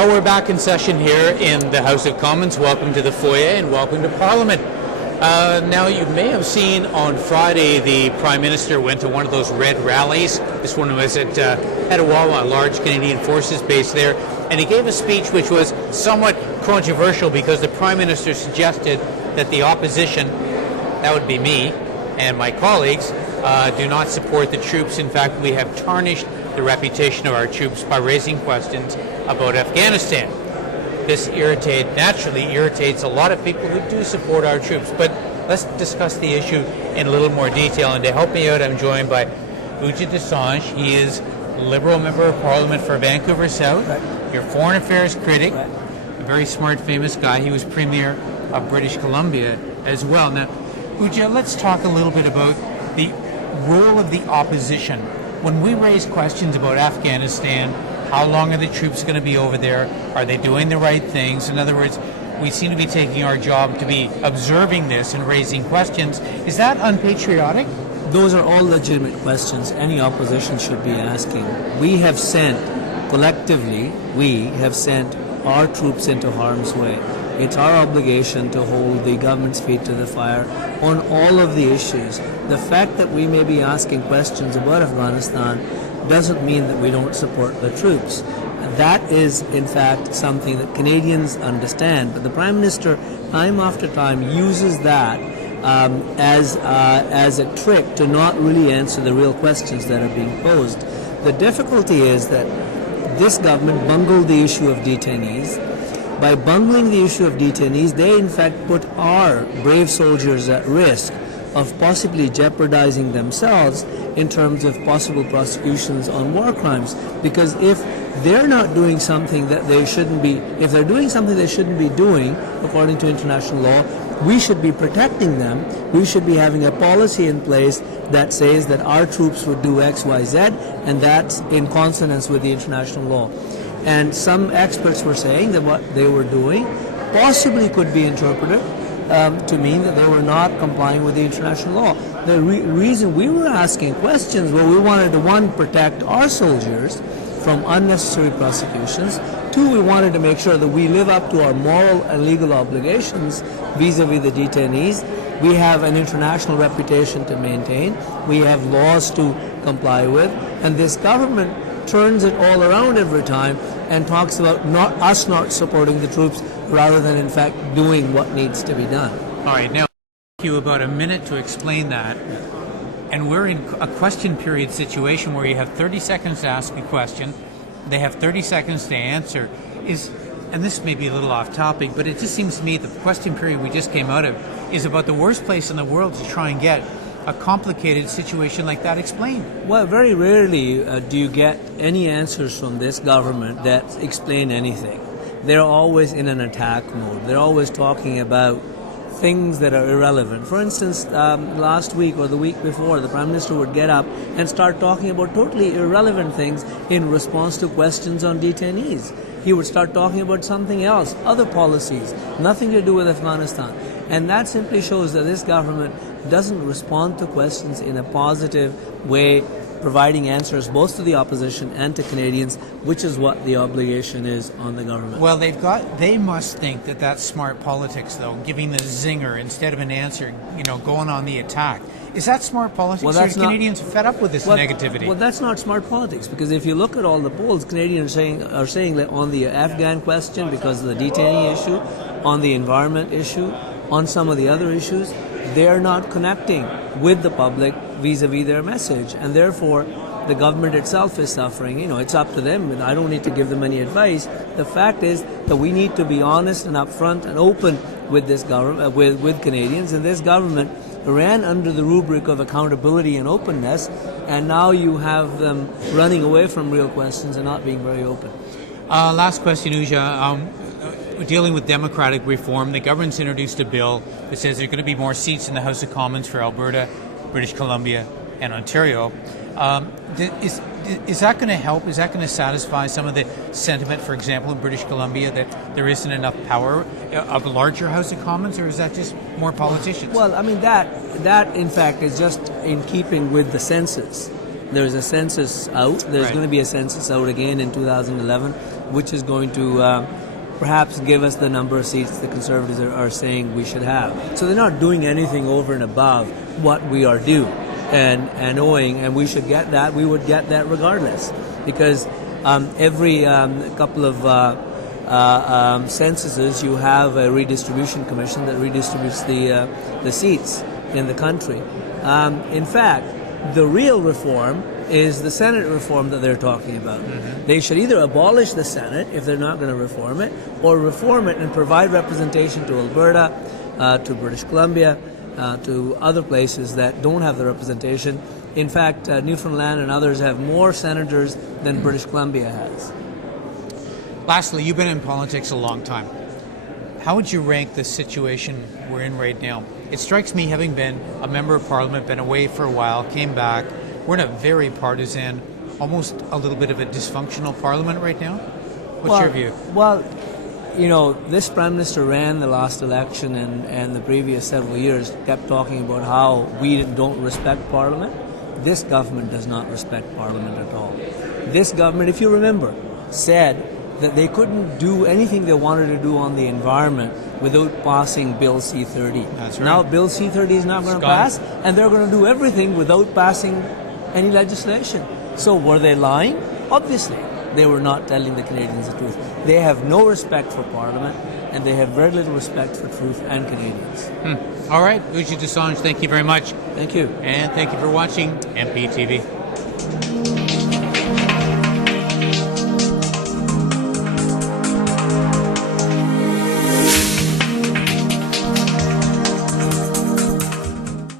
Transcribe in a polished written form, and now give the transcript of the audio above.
Well, we're back in session here in the House of Commons. Welcome to the foyer and welcome to Parliament. Now, you may have seen on Friday the Prime Minister went to one of those red rallies. This one was at Etowah, a large Canadian Forces base there, and he gave a speech which was somewhat controversial because the Prime Minister suggested that the opposition, that would be me and my colleagues, do not support the troops. In fact, we have tarnished the reputation of our troops by raising questions about Afghanistan. This naturally irritates a lot of people who do support our troops. But let's discuss the issue in a little more detail. And to help me out, I'm joined by Ujal Dosanjh. He is Liberal Member of Parliament for Vancouver South, your foreign affairs critic, a very smart, famous guy. He was Premier of British Columbia as well. Now, Ujal, let's talk a little bit about the role of the opposition. When we raise questions about Afghanistan, how long are the troops going to be over there? Are they doing the right things? In other words, we seem to be taking our job to be observing this and raising questions. Is that unpatriotic? Those are all legitimate questions any opposition should be asking. We have sent our troops into harm's way. It's our obligation to hold the government's feet to the fire on all of the issues. The fact that we may be asking questions about Afghanistan doesn't mean that we don't support the troops. That is, in fact, something that Canadians understand. But the Prime Minister, time after time, uses that as a trick to not really answer the real questions that are being posed. The difficulty is that this government bungled the issue of detainees. By bungling the issue of detainees, they in fact put our brave soldiers at risk of possibly jeopardizing themselves in terms of possible prosecutions on war crimes. Because if they're not doing something that they shouldn't be, if they're doing something they shouldn't be doing according to international law, we should be protecting them. We should be having a policy in place that says that our troops would do X, Y, Z, and that's in consonance with the international law. And some experts were saying that what they were doing possibly could be interpreted to mean that they were not complying with the international law. The reason we were asking questions, well, we wanted to, one, protect our soldiers from unnecessary prosecutions. Two, we wanted to make sure that we live up to our moral and legal obligations vis-a-vis the detainees. We have an international reputation to maintain. We have laws to comply with. And this government turns it all around every time and talks about us not supporting the troops rather than in fact doing what needs to be done. All right, now I'll give you about a minute to explain that. And we're in a question period situation where you have 30 seconds to ask a question, they have 30 seconds to answer. And this may be a little off topic, but it just seems to me the question period we just came out of is about the worst place in the world to try and get a complicated situation like that explained. Well, very rarely do you get any answers from this government that explain anything. They're always in an attack mode. They're always talking about things that are irrelevant. For instance, last week or the week before, the Prime Minister would get up and start talking about totally irrelevant things in response to questions on detainees. He would start talking about something else, other policies, nothing to do with Afghanistan. And that simply shows that this government doesn't respond to questions in a positive way, providing answers both to the opposition and to Canadians, which is what the obligation is on the government. Well, they must think that that's smart politics, though, giving the zinger instead of an answer, going on the attack. Is that smart politics, or are Canadians fed up with this negativity? Well, that's not smart politics, because if you look at all the polls, Canadians are saying that on the Afghan question, because of the detainee issue, on the environment issue, on some of the other issues, they're not connecting with the public vis-a-vis their message, and therefore the government itself is suffering. It's up to them, and I don't need to give them any advice. The fact is that we need to be honest and upfront and open with this government, with Canadians, and this government ran under the rubric of accountability and openness, and now you have them running away from real questions and not being very open. Last question, Uja. Dealing with democratic reform, the government's introduced a bill that says there are going to be more seats in the House of Commons for Alberta, British Columbia, and Ontario. Is that going to help? Is that going to satisfy some of the sentiment, for example, in British Columbia, that there isn't enough power of a larger House of Commons, or is that just more politicians? Well, I mean, that in fact is just in keeping with the census. There's a census out. There's going to be a census out again in 2011. which is going to perhaps give us the number of seats the Conservatives are saying we should have. So they're not doing anything over and above what we are due and owing, and we should get that. We would get that regardless, because every couple of censuses you have a redistribution commission that redistributes the seats in the country. In fact, the real reform is the Senate reform that they're talking about. Mm-hmm. They should either abolish the Senate if they're not going to reform it, or reform it and provide representation to Alberta, to British Columbia, to other places that don't have the representation. In fact, Newfoundland and others have more senators than British Columbia has. Lastly, you've been in politics a long time. How would you rank the situation we're in right now? It strikes me, having been a member of Parliament, been away for a while, came back, we're in a very partisan, almost a little bit of a dysfunctional Parliament right now. What's your view? Well, you know, this Prime Minister ran the last election and the previous several years kept talking about how we don't respect Parliament. This government does not respect Parliament at all. This government, if you remember, said that they couldn't do anything they wanted to do on the environment without passing Bill C-30. That's right. Now Bill C-30 is not going to pass, and they're going to do everything without passing any legislation. So were they lying? Obviously. They were not telling the Canadians the truth. They have no respect for Parliament, and they have very little respect for truth and Canadians. All right, Ujal Dosanjh, thank you very much. Thank you. And thank you for watching MPtv.